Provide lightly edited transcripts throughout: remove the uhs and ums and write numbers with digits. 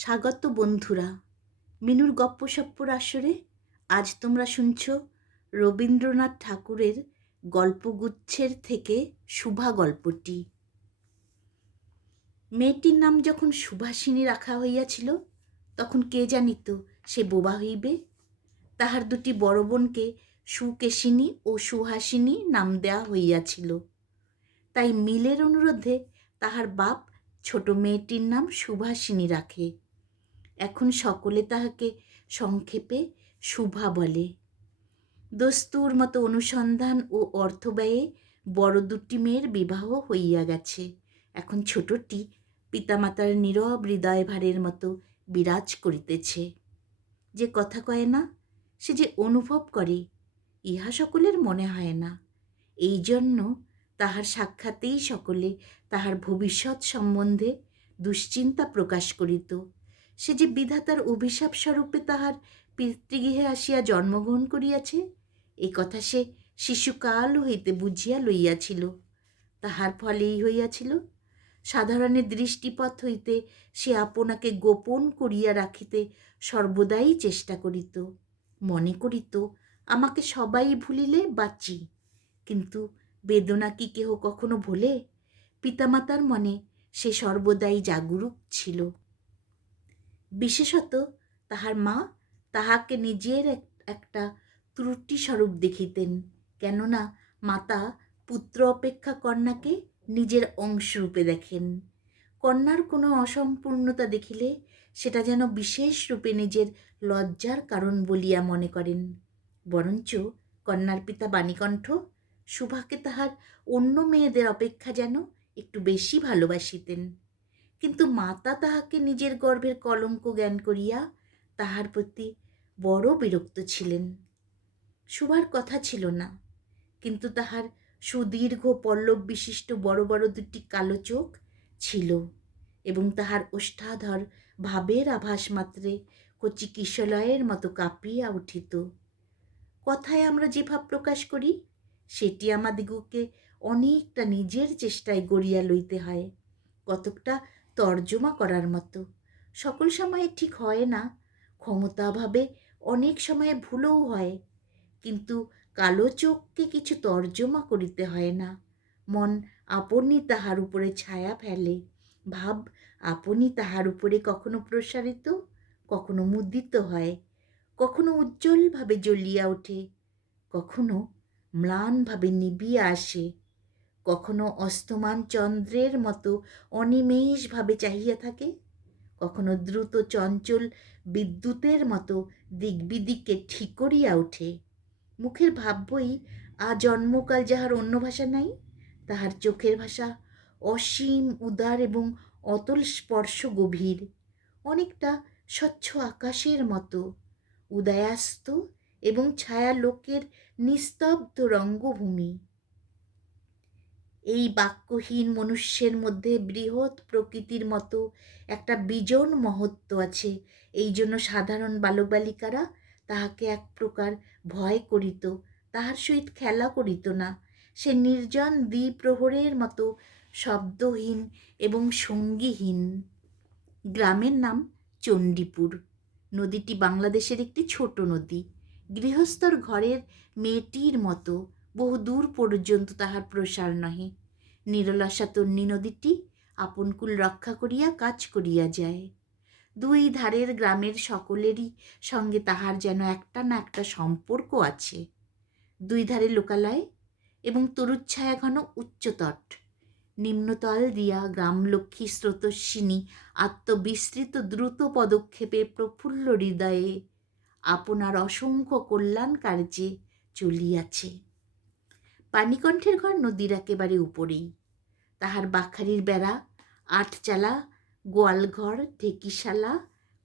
স্বাগত বন্ধুরা, মিনুর গপ্পসপ্পর আসরে আজ তোমরা শুনছ রবীন্দ্রনাথ ঠাকুরের গল্পগুচ্ছের থেকে শুভা গল্পটি। মেয়েটির নাম যখন সুভাষিনী রাখা হইয়াছিল, তখন কে জানিত সে বোবা হইবে। তাহার দুটি বড় বোনকে সুকেশিনী ও সুহাসিনী নাম দেওয়া হইয়াছিল। তাই মিলের অনুরোধে তাহার বাপ ছোট মেয়েটির নাম সুভাষিনী রাখে। এখন সকলে তাহাকে সংক্ষেপে শুভা বলে। দস্তুর মতো অনুসন্ধান ও অর্থব্যয়ে বড় দুটি মেয়ের বিবাহ হইয়া গেছে। এখন ছোটটি পিতামাতার নীরব হৃদয়ভারের মতো বিরাজ করিতেছে। যে কথা কয় না, সে যে অনুভব করে, ইহা সকলের মনে হয় না। এই জন্য তাহার সাক্ষাতেই সকলে তাহার ভবিষ্যৎ সম্বন্ধে দুশ্চিন্তা প্রকাশ করিত। সে যে বিধাতার অভিশাপ স্বরূপে তাহার পিতৃগৃহে আসিয়া জন্মগ্রহণ করিয়াছে, এই কথা সে শিশুকাল হইতে বুঝিয়া লইয়াছিল। তাহার ফলেই হইয়াছিল, সাধারণের দৃষ্টিপথ হইতে সে আপনাকে গোপন করিয়া রাখিতে সর্বদাই চেষ্টা করিত। মনে করিত, আমাকে সবাই ভুলিলে বাঁচি। কিন্তু বেদনা কি কেহ কখনো ভোলে? পিতামাতার মনে সে সর্বদাই জাগরুক ছিল। বিশেষত তাহার মা তাহাকে নিজের একটা ত্রুটি স্বরূপ দেখিতেন। কেননা মাতা পুত্র অপেক্ষা কন্যাকে নিজের অংশরূপে দেখেন। কন্যার কোনো অসম্পূর্ণতা দেখিলে সেটা যেন বিশেষ রূপে নিজের লজ্জার কারণ বলিয়া মনে করেন। বরঞ্চ কন্যার পিতা বাণীকণ্ঠ সুভাকে তাহার অন্য মেয়েদের অপেক্ষা যেন একটু বেশি ভালোবাসিতেন। কিন্তু মাতা তাহাকে নিজের গর্ভের কলঙ্ক জ্ঞান করিয়া তাহার প্রতি বড় বিরক্ত ছিলেন। শুভার কথা ছিল না, কিন্তু তাহার সুদীর্ঘ পল্লব বিশিষ্ট বড় বড় দুটি কালো চোখ ছিল, এবং তাহার ওষ্ঠাধর ভাবের আভাস মাত্রে কচি কিশলয়ের মতো কাঁপিয়া উঠিত। কথায় আমরা যে ভাব প্রকাশ করি, সেটি আমাদিগকে অনেকটা নিজের চেষ্টায় গড়িয়া লইতে হয়, কতকটা তর্জমা করার মতো। সকল সময়ে ঠিক হয় না, ক্ষমতাভাবে অনেক সময়ে ভুলও হয়। কিন্তু কালো চোখকে কিছু তর্জমা করিতে হয় না। মন আপনি তাহার উপরে ছায়া ফেলে, ভাব আপনি তাহার উপরে কখনো প্রসারিত, কখনো মুদ্রিত হয়, কখনো উজ্জ্বলভাবে জ্বলিয়া ওঠে, কখনো ম্লানভাবে নিবিয়া আসে, কখনো অস্তমান চন্দ্রের মতো অনিমেষভাবে চাহিয়া থাকে, কখনো দ্রুত চঞ্চল বিদ্যুতের মতো দিকবিদিককে ঠিকরিয়া ওঠে। মুখের ভাব বই আজন্মকাল যাহার অন্য ভাষা নাই, তাহার চোখের ভাষা অসীম উদার এবং অতল স্পর্শ গভীর, অনেকটা স্বচ্ছ আকাশের মতো উদয়াস্ত এবং ছায়ালোকের নিস্তব্ধ রঙ্গভূমি। এই বাক্যহীন মনুষ্যের মধ্যে বৃহৎ প্রকৃতির মতো একটা বিজন মহত্ব আছে। এই জন্য সাধারণ বালক বালিকারা তাহাকে এক প্রকার ভয় করিত, তাহার সহিত খেলা করিত না। সে নির্জন দ্বিপ্রহরের মতো শব্দহীন এবং সঙ্গীহীন। গ্রামের নাম চণ্ডীপুর। নদীটি বাংলাদেশের একটি ছোট নদী। গৃহস্থর ঘরের মেয়েটির মতো বহু দূর পর্যন্ত তাহার প্রসার নহে। নিরলসা তন্বী নদীটি আপন কুল রক্ষা করিয়া কাজ করিয়া যায়। দুই ধারের গ্রামের সকলেরই সঙ্গে তাহার যেন একটা না একটা সম্পর্ক আছে। দুই ধারে লোকালয় এবং তরুচ্ছায়া ঘন উচ্চতট। নিম্নতল দিয়া গ্রামলক্ষ্মী স্রোতস্বিনী আত্মবিস্তৃত দ্রুত পদক্ষেপে প্রফুল্ল হৃদয়ে আপনার অসংখ্য কল্যাণ কার্যে চলিয়াছে। বাণীকণ্ঠের ঘর নদীর একেবারে উপরেই। তাহার বাখারির বেড়া, আটচালা, গোয়ালঘর, ঢেকিশালা,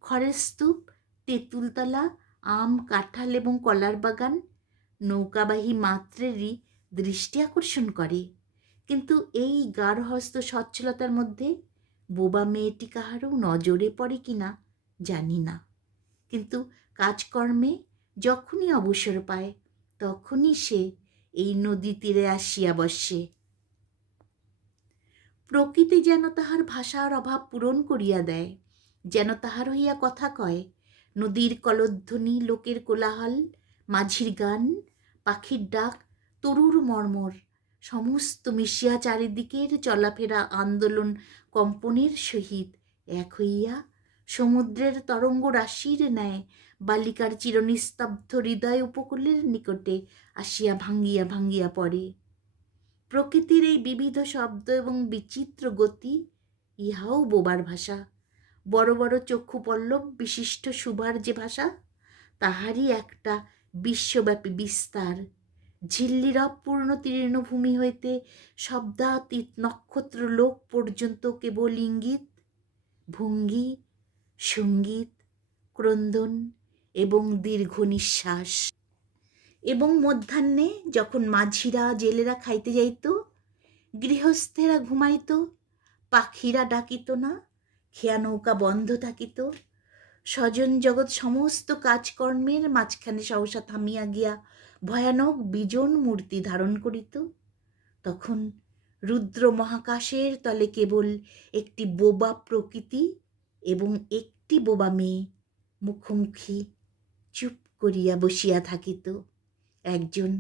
খড়ের স্তূপ, তেঁতুলতলা, আম, কাঁঠাল এবং কলার বাগান নৌকাবাহী মাত্রেরই দৃষ্টি আকর্ষণ করে। কিন্তু এই গার্হস্থ্য সচ্ছলতার মধ্যে বোবা মেয়েটি কাহারও নজরে পড়ে কিনা জানি না। কিন্তু কাজকর্মে যখনই অবসর পায়, তখনই সে এই নদী তীরে আসিয়া বসে। প্রকৃতি যেন তাহার ভাষার অভাব পূরণ করিয়া দেয়। যেন তাহার হইয়া কথা কয়। নদীর কলধ্বনি, লোকের কোলাহল, মাঝির গান, পাখির ডাক, তরুর মর্মর সমস্ত মিশিয়া চারিদিকের চলাফেরা আন্দোলন কম্পনের সহিত এক হইয়া সমুদ্রের তরঙ্গ রাশির ন্যায় বালিকার চিরনিস্তব্ধ হৃদয় উপকূলের নিকটে আসিয়া ভাঙ্গিয়া ভাঙ্গিয়া পড়ে। প্রকৃতির এই বিবিধ শব্দ এবং বিচিত্র গতি, ইহাও বোবার ভাষা। বড় বড় চক্ষু পল্লব বিশিষ্ট সুভার যে ভাষা, তাহারই একটা বিশ্বব্যাপী বিস্তার। ঝিল্লির অপূর্ণ তৃণভূমি হইতে শব্দাতীত নক্ষত্র লোক পর্যন্ত কেবল ইঙ্গিত, ভঙ্গি, সঙ্গীত, ক্রন্দন এবং দীর্ঘ নিঃশ্বাস। এবং মধ্যাহ্নে যখন মাঝিরা জেলেরা খাইতে যাইত, গৃহস্থেরা ঘুমাইত, পাখিরা ডাকিত না, খেয়া নৌকা বন্ধ থাকিত, স্বজন জগৎ সমস্ত কাজকর্মের মাঝখানে সহসা থামিয়া গিয়া ভয়ানক বিজন মূর্তি ধারণ করিত, তখন রুদ্র মহাকাশের তলে কেবল একটি বোবা প্রকৃতি এবং একটি বোবা মেয়ে মুখোমুখি চুপ করিয়া বসিয়া থাকিত। একজন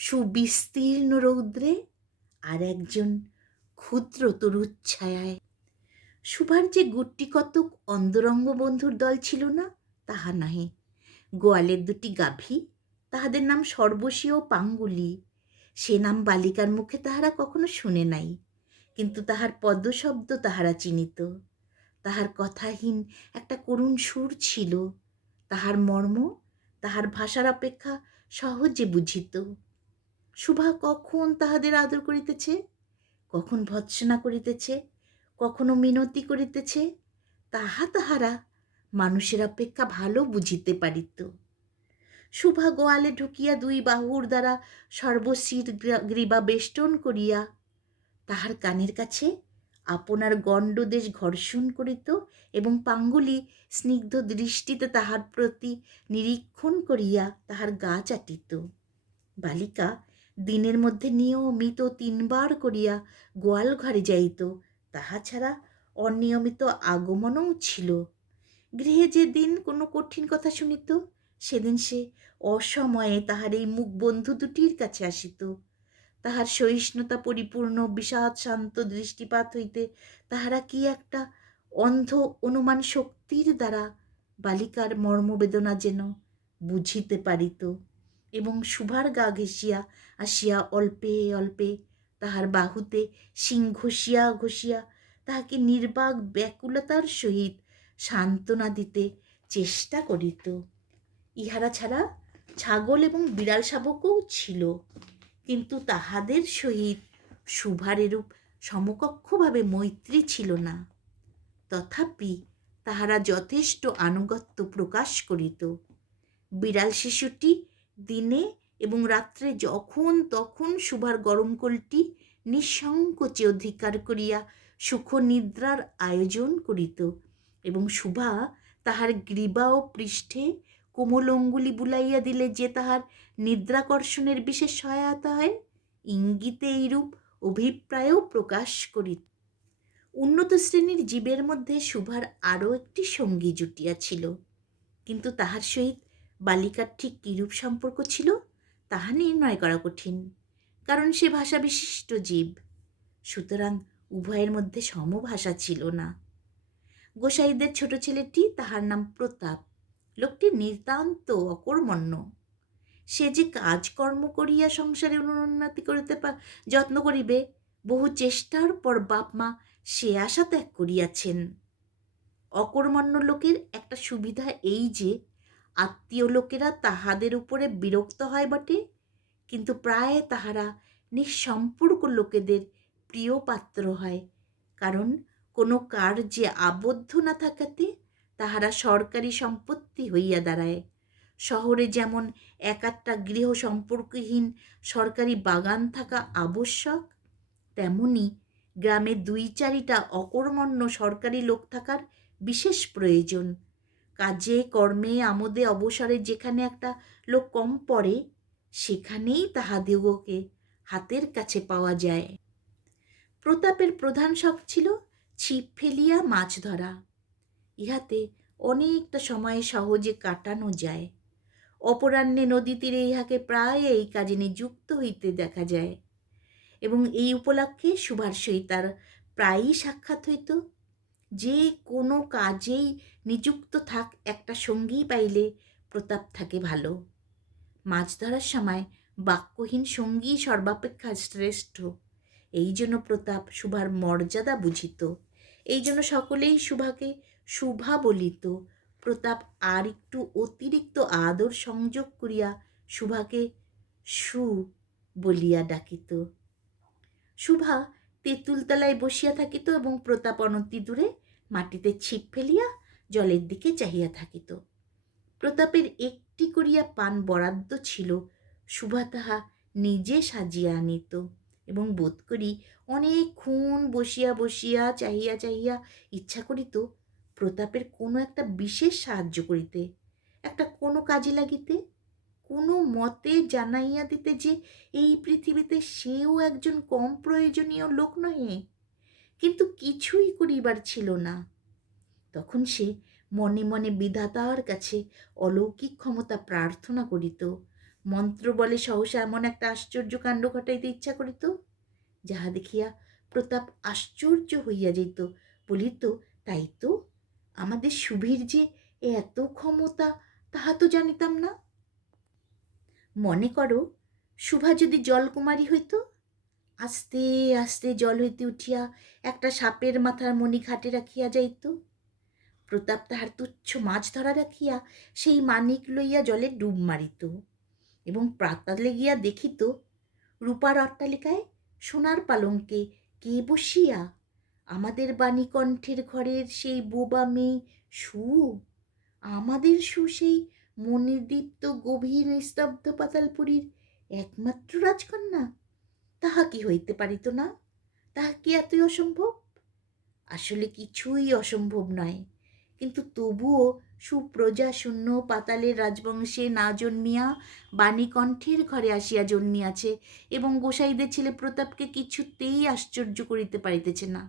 সুবিস্তীর্ণ রৌদ্রে, আর একজন ক্ষুদ্র তরুচ্ছায়ায়। সুভার যে গুটি কতক অন্তরঙ্গ বন্ধুর দল ছিল না তাহা নহে। গোয়ালের দুটি গাভী, তাহাদের নাম সর্বশী ও পাঙ্গুলি। সে নাম বালিকার মুখে তাহারা কখনো শুনে নাই, কিন্তু তাহার পদশব্দ তাহারা চিনিত। তাহার কথাহীন একটা করুণ সুর ছিল, তাহার মর্ম তাহার ভাষার অপেক্ষা সহজে বুঝিত। সুভা কখন তাহাদের আদর করিতেছে, কখন ভৎসনা করিতেছে, কখনো মিনতি করিতেছে, তাহা তাহারা মানুষের অপেক্ষা ভালো বুঝিতে পারিত। সুভা গোয়ালে ঢুকিয়া দুই বাহুর দ্বারা সর্বশীর গ্রীবা বেষ্টন করিয়া তাহার কানের কাছে আপনার গণ্ডদেশ ঘর্ষণ করিত এবং পাঙ্গুলি স্নিগ্ধ দৃষ্টিতে তাহার প্রতি নিরীক্ষণ করিয়া তাহার গা চাটিত। বালিকা দিনের মধ্যে নিয়মিত 3 বার করিয়া গোয়াল ঘরে যাইত, তাহা ছাড়া অনিয়মিত আগমনও ছিল। গৃহে যেদিন কোনো কঠিন কথা শুনিত, সেদিন সে অসময়ে তাহার এই মুখ বন্ধু দুটির কাছে আসিত। তাহার সহিষ্ণুতা পরিপূর্ণ বিষাদ শান্ত দৃষ্টিপাত হইতে তাহারা কি একটা অন্ধ অনুমান শক্তির দ্বারা বালিকার মর্মবেদনা যেন বুঝিতে পারিত, এবং সুভার গা ঘেঁষিয়া আসিয়া অল্পে অল্পে তাহার বাহুতে শিং ঘষিয়া ঘষিয়া তাহাকে নির্বাক ব্যাকুলতার সহিত সান্ত্বনা দিতে চেষ্টা করিত। ইহারা ছাড়া ছাগল এবং বিড়াল শাবকও ছিল, কিন্তু তাহাদের সহিত সুভার এরূপ সমকক্ষভাবে মৈত্রী ছিল না। তথাপি তাহারা যথেষ্ট আনুগত্য প্রকাশ করিত। বিড়াল শিশুটি দিনে এবং রাত্রে যখন তখন সুভার গরম কোলটি নিঃসংকোচে অধিকার করিয়া সুখ নিদ্রার আয়োজন করিত, এবং সুভা তাহার গ্রীবা ও পৃষ্ঠে কোমল অঙ্গুলি বুলাইয়া দিলে যে তাহার নিদ্রাকর্ষণের বিশেষ সহায়তা হয়, ইঙ্গিতে এইরূপ অভিপ্রায়ও প্রকাশ করিত। উন্নত শ্রেণীর জীবের মধ্যে সুভার আরও একটি সঙ্গী জুটিয়াছিল, কিন্তু তাহার সহিত বালিকার ঠিক কিরূপ সম্পর্ক ছিল তাহা নির্ণয় করা কঠিন, কারণ সে ভাষা বিশিষ্ট জীব। সুতরাং উভয়ের মধ্যে সমভাষা ছিল না। গোসাইদের ছোট ছেলেটি, তাহার নাম প্রতাপ, লোকটি নিতান্ত অকর্মণ্য। সে যে কাজকর্ম করিয়া সংসারে উন্নতি করিতে যত্ন করিবে, বহু চেষ্টার পর বাপ মা সে আশা ত্যাগ করিয়াছেন। অকর্মণ্য লোকের একটা সুবিধা এই যে আত্মীয় লোকেরা তাহাদের উপরে বিরক্ত হয় বটে, কিন্তু প্রায় তাহারা নিঃসম্পর্ক লোকেদের প্রিয় পাত্র হয়, কারণ কোনো কার্যে আবদ্ধ না থাকাতে তাহারা সরকারি সম্পত্তি হইয়া দাঁড়ায়। শহরে যেমন এক একটা গৃহ সম্পর্কহীন সরকারি বাগান থাকা আবশ্যক, তেমনি গ্রামে 2-4টা অকর্মণ্য সরকারি লোক থাকার বিশেষ প্রয়োজন। কাজে কর্মে আমোদে অবসরে যেখানে একটা লোক কম পড়ে, সেখানেই তাহাদিগকে হাতের কাছে পাওয়া যায়। প্রতাপের প্রধান শখ ছিল ছিপ ফেলিয়া মাছ ধরা। ইহাতে অনেকটা সময় সহজে কাটানো যায়। অপরাহ্নে নদী তীরে ইহাকে প্রায় এই কাজে নিযুক্ত হইতে দেখা যায়, এবং এই উপলক্ষে সুভার সহিত তার প্রায়ই সাক্ষাৎ হইত। যে কোনো কাজেই নিযুক্ত থাক, একটা সঙ্গী পাইলে প্রতাপ থাকে ভালো। মাছ ধরার সময় বাক্যহীন সঙ্গী সর্বাপেক্ষা শ্রেষ্ঠ। এই জন্য প্রতাপ সুভার মর্যাদা বুঝিত, এই জন্য সকলেই সুভাকে শুভা বলিত। প্রতাপ আর একটু অতিরিক্ত আদর সংযোগ করিয়া সুভাকে সু বলিয়া ডাকিত। শুভা তেঁতুলতলায় বসিয়া থাকিত এবং প্রতাপ অনতি দূরে মাটিতে ছিপ ফেলিয়া জলের দিকে চাহিয়া থাকিত। প্রতাপের একটি করিয়া পান বরাদ্দ ছিল, শুভা তাহা নিজে সাজিয়া আনিত এবং বোধ করি অনেকক্ষণ বসিয়া বসিয়া চাহিয়া চাহিয়া ইচ্ছা করিত প্রতাপের কোনো একটা বিশেষ সাহায্য করিতে, একটা কোনো কাজে লাগিতে, কোনো মতে জানাইয়া দিতে যে এই পৃথিবীতে সেও একজন কম প্রয়োজনীয় লোক নহে। কিন্তু কিছুই করিবার ছিল না। তখন সে মনে মনে বিধাতার কাছে অলৌকিক ক্ষমতা প্রার্থনা করিত, মন্ত্র বলে সহসা এমন একটা আশ্চর্য কাণ্ড ঘটাইতে ইচ্ছা করিত, যাহা দেখিয়া প্রতাপ আশ্চর্য হইয়া যেত, বলিত, তাই তো, আমাদের সুভীর যে এত ক্ষমতা তাহা তো জানিতাম না। মনে করো, শুভা যদি জলকুমারী হইত, আস্তে আস্তে জল হইতে উঠিয়া একটা সাপের মাথার মণি ঘাটে রাখিয়া যাইত। প্রতাপ তাহার তুচ্ছ মাছ ধরা রাখিয়া সেই মানিক লইয়া জলে ডুব মারিত এবং প্রাতালে গিয়া দেখিত রূপার অট্টালিকায় সোনার পালঙ্কে কে বসিয়া, আমাদের বাণীকণ্ঠের ঘরের সেই বোবা মেয়ে সু, আমাদের সু সেই মণিদীপ্ত গভীর নিস্তব্ধ পাতালপুরীর একমাত্র রাজকন্যা। তাহা কি হইতে পারিত না? তাহা কি এতই অসম্ভব? আসলে কিছুই অসম্ভব নয়, কিন্তু তবুও সুপ্রজা শূন্য পাতালের রাজবংশে না জন্মিয়া বাণীকণ্ঠের ঘরে আসিয়া জন্মিয়াছে এবং গোসাইদের ছেলে প্রতাপকে কিছুতেই আশ্চর্য করিতে পারিতেছে না।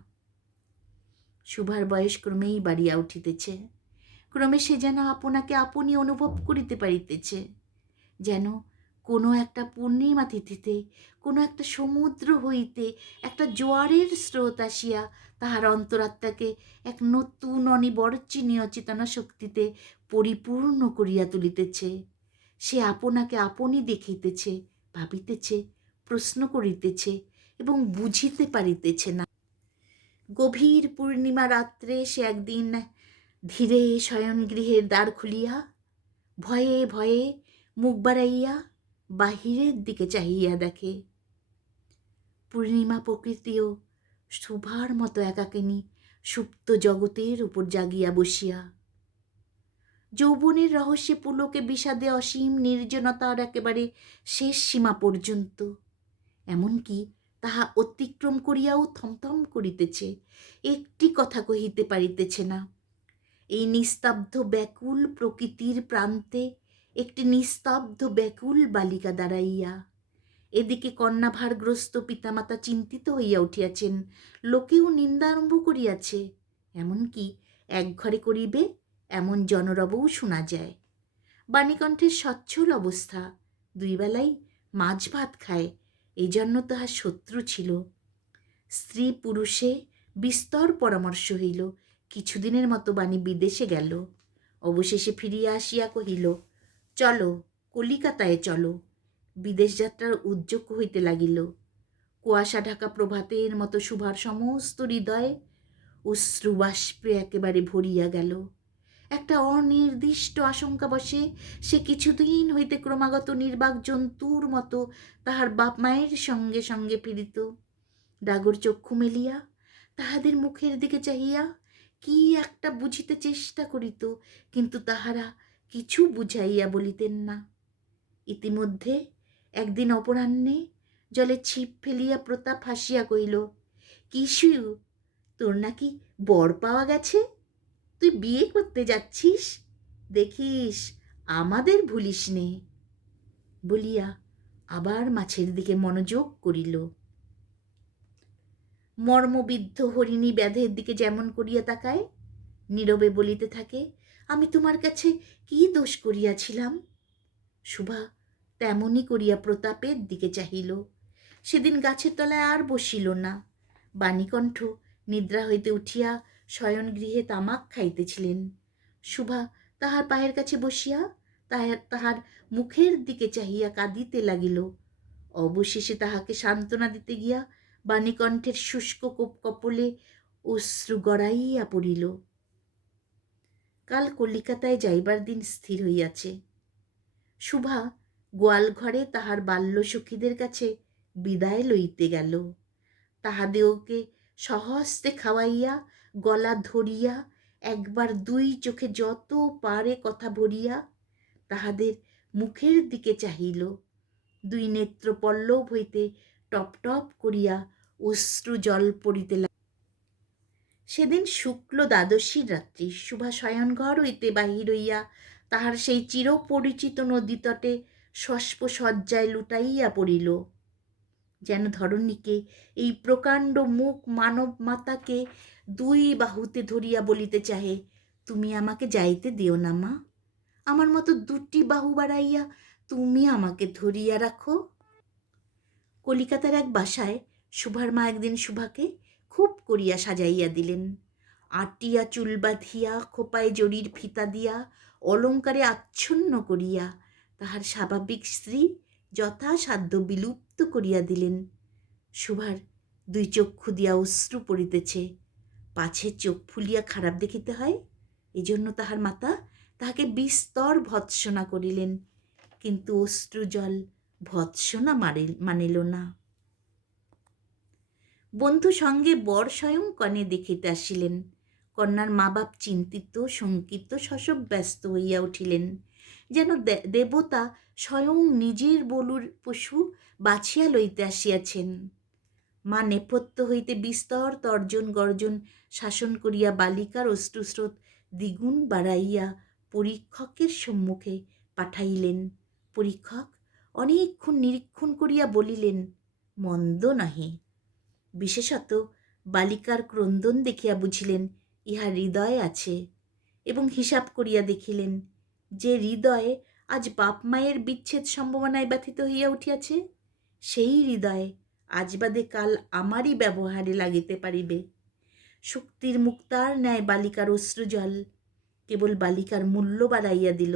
শুভার বয়স ক্রমেই বাড়িয়া উঠিতেছে, ক্রমে সে যেন আপনাকে আপনি অনুভব করিতে পারিতেছে, যেন কোনো একটা পূর্ণিমা তিথিতে কোনো একটা সমুদ্র হইতে একটা জোয়ারের স্রোত আসিয়া তাহার অন্তরাত্মাকে এক নতুন অনিবর্জনীয় চেতনা শক্তিতে পরিপূর্ণ করিয়া তুলিতেছে। সে আপনাকে আপনি দেখিতেছে, ভাবিতেছে, প্রশ্ন করিতেছে এবং বুঝিতে পারিতেছে না। গভীর পূর্ণিমা রাত্রে সে একদিন ধীরে শয়নগৃহের দ্বার খুলিয়া ভয়ে ভয়ে মুখ বাড়াইয়া বাহিরের দিকে চাহিয়া দেখে, পূর্ণিমা প্রকৃতিও শুভার মতো একাকিনী সুপ্ত জগতের উপর জাগিয়া বসিয়া। যৌবনের রহস্যে পুলকে বিষাদে অসীম নির্জনতার একেবারে শেষ সীমা পর্যন্ত, এমনকি তাহা অতিক্রম করিয়াও থমথম করিতেছে, একটি কথা কহিতে পারিতেছে না। এই নিস্তব্ধ ব্যাকুল প্রকৃতির প্রান্তে একটি নিস্তব্ধ ব্যাকুল বালিকা দাঁড়াইয়া। এদিকে কন্যাভারগ্রস্ত পিতামাতা চিন্তিত হইয়া উঠিয়াছেন, লোকেও নিন্দা আরম্ভ করিয়াছে, এমনকি এক ঘরে করিবে এমন জনরবও শোনা যায়। বাণীকণ্ঠের সচ্ছল অবস্থা, দুই বেলাই মাছ ভাত খায়, এই জন্য তাহার শত্রু ছিল। স্ত্রী পুরুষে বিস্তর পরামর্শ হইল, কিছুদিনের মতো বাণী বিদেশে গেল, অবশেষে ফিরিয়া আসিয়া কহিল, চলো কলিকাতায় চলো। বিদেশ যাত্রার উদ্যোগ হইতে লাগিল। কুয়াশা ঢাকা প্রভাতের মতো শুভার সমস্ত হৃদয় অশ্রুবাষ্পে একেবারে ভরিয়া গেল। একটা অনির্দিষ্ট আশঙ্কা বসে সে কিছুদিন হইতে ক্রমাগত নির্বাক জন্তুর মতো তাহার বাপ মায়ের সঙ্গে সঙ্গে ফিরিত। ডাগর চক্ষু মেলিয়া তাহাদের মুখের দিকে চাহিয়া কি একটা বুঝিতে চেষ্টা করিত, কিন্তু তাহারা কিছু বুঝাইয়া বলিতেন না। ইতিমধ্যে একদিন অপরাহ্নে জলে ছিপ ফেলিয়া প্রতাপ হাসিয়া কহিল, কিশু, তোর নাকি বর পাওয়া গেছে, তুই বিয়ে করতে যাচ্ছিস, দেখিস আমাদের ভুলিস নে, বলিয়া আবার মাছের দিকে মনোযোগ করিল। মর্মবিদ্ধ হরিণী ব্যাধের দিকে যেমন করিয়া তাকায়, নীরবে বলিতে থাকে, আমি তোমার কাছে কি দোষ করিয়াছিলাম? শুভা তেমনি করিয়া প্রতাপের দিকে চাহিল। সেদিন গাছের তলায় আর বসিল না। বাণীকণ্ঠ নিদ্রা হইতে উঠিয়া শয়নগৃহে তামাক খাইতেছিলেন। শুভা তাহার পায়ের কাছে বসিয়া তাহার মুখের দিকে চাহিয়া কাঁদিতে লাগিল। অবশেষে তাহাকে সান্ত্বনা দিতে গিয়া বাণীকণ্ঠের শুষ্ক কপলে অশ্রু গড়াইয়া পড়িল। কাল কলিকাতায় যাইবার দিন স্থির হইয়াছে। শুভা গোয়ালঘরে তাহার বাল্যসখীদের কাছে বিদায় লইতে গেল। তাহাদেরকে সহস্তে খাওয়াইয়া গলা ধরিয়া একবার দুই চোখে যত পারে কথা ভরিয়া তাহাদের মুখের দিকে চাহিল। দুই নেত্র পল্লব হইতে টপ টপ করিয়া অশ্রু জল পড়িতে লাগিল। সেদিন শুক্ল দ্বাদশীর রাত্রি। শুভা শয়নঘর হইতে বাহির হইয়া তাহার সেই চিরপরিচিত নদীতটে সস্প শয্যায় লুটাইয়া পড়িল। যেন ধরণীকে, এই প্রকাণ্ড মুখ মানব মাতাকে দুই বাহুতে ধরিয়া বলিতে চাহে, তুমি আমাকে যাইতে দিও না মা, আমার মতো দুটি বাহু বাড়াইয়া তুমি আমাকে ধরিয়া রাখো। কলিকাতার এক বাসায় শুভার মা একদিন শুভাকে খুব করিয়া সাজাইয়া দিলেন। আটিয়া চুল বাঁধিয়া খোপায় জরির ফিতা দিয়া অলঙ্কারে আচ্ছন্ন করিয়া তাহার স্বাভাবিক স্ত্রী যথাসাধ্য বিলুপ্ত করিয়া দিলেন। শুভার দুই চক্ষু দিয়া অশ্রু পড়িতেছে, পাছে চোখ ফুলিয়া খারাপ দেখিতে হয়, এজন্য তাহার মাতা তাহাকে বিস্তর ভৎসনা করিলেন, কিন্তু অশ্রুজল ভৎসনা মানিল না। বন্ধু সঙ্গে বর স্বয়ং কনে দেখিতে আসিলেন। কন্যার মা বাপ চিন্তিত শঙ্কিত শশব ব্যস্ত হইয়া উঠিলেন, যেন দেবতা স্বয়ং নিজের বলুর পশু বাছিয়া লইতে আসিয়াছেন। মা নেপথ্য হইতে বিস্তর তর্জন গর্জন শাসন করিয়া বালিকার অশ্রুস্রোত দ্বিগুণ বাড়াইয়া পরীক্ষকের সম্মুখে পাঠাইলেন। পরীক্ষক অনেকক্ষণ নিরীক্ষণ করিয়া বলিলেন, মন্দ নহে। বিশেষত বালিকার ক্রন্দন দেখিয়া বুঝিলেন ইহা হৃদয় আছে, এবং হিসাব করিয়া দেখিলেন যে হৃদয়ে আজ বাপ মায়ের বিচ্ছেদ সম্ভাবনায় ব্যথিত হইয়া উঠিয়াছে, সেই হৃদয়ে আজ বাদে কাল আমারই ব্যবহারে লাগিতে পারিবে। শক্তির মুক্তার ন্যায় বালিকার অশ্রুজল কেবল বালিকার মূল্য বাড়াইয়া দিল,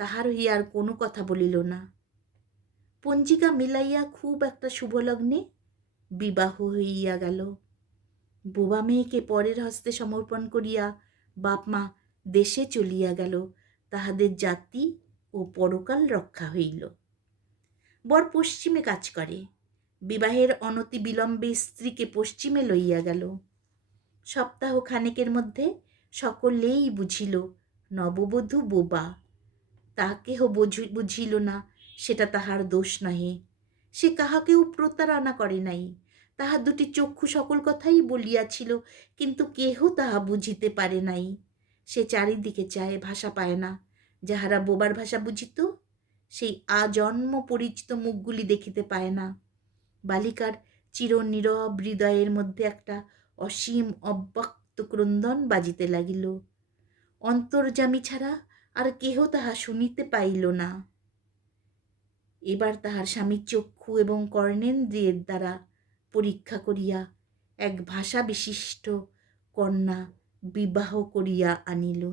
তাহার হইয়া আর কোনো কথা বলিল না। পঞ্জিকা মিলাইয়া খুব একটা শুভলগ্নে বিবাহ হইয়া গেল। বোবা মেয়েকে পরের হস্তে সমর্পণ করিয়া বাপ মা দেশে চলিয়া গেল। তাহাদের জাতি ও পরকাল রক্ষা হইল। বর পশ্চিমে কাজ করে। বিবাহের অনতি বিলম্বে স্ত্রীকে পশ্চিমে লইয়া গেল। সপ্তাহ খানেকের মধ্যে সকলেই বুঝিল নববধূ বোবা। তা কেহ বুঝিল না, সেটা তাহার দোষ নহে। সে কাহাকেও প্রতারণা করে নাই। তাহার দুটি চক্ষু সকল কথাই বলিয়াছিল, কিন্তু কেহ তাহা বুঝিতে পারে নাই। সে চারিদিকে চায়, ভাষা পায় না। যাহারা বোবার ভাষা বুঝিত, সেই আজন্ম পরিচিত মুখগুলি দেখিতে পায় না। বালিকার চিরনীরব হৃদয়ের মধ্যে একটা অসীম অব্যক্ত ক্রন্দন বাজিতে লাগিল। অন্তর্যামী ছাড়া আর কেহ তাহা শুনিতে পাইল না। এবার তাহার স্বামীর চক্ষু এবং কর্ণেন্দ্রিয়ের দ্বারা পরীক্ষা করিয়া এক ভাষা বিশিষ্ট কন্যা বিবাহ করিয়া আনিল।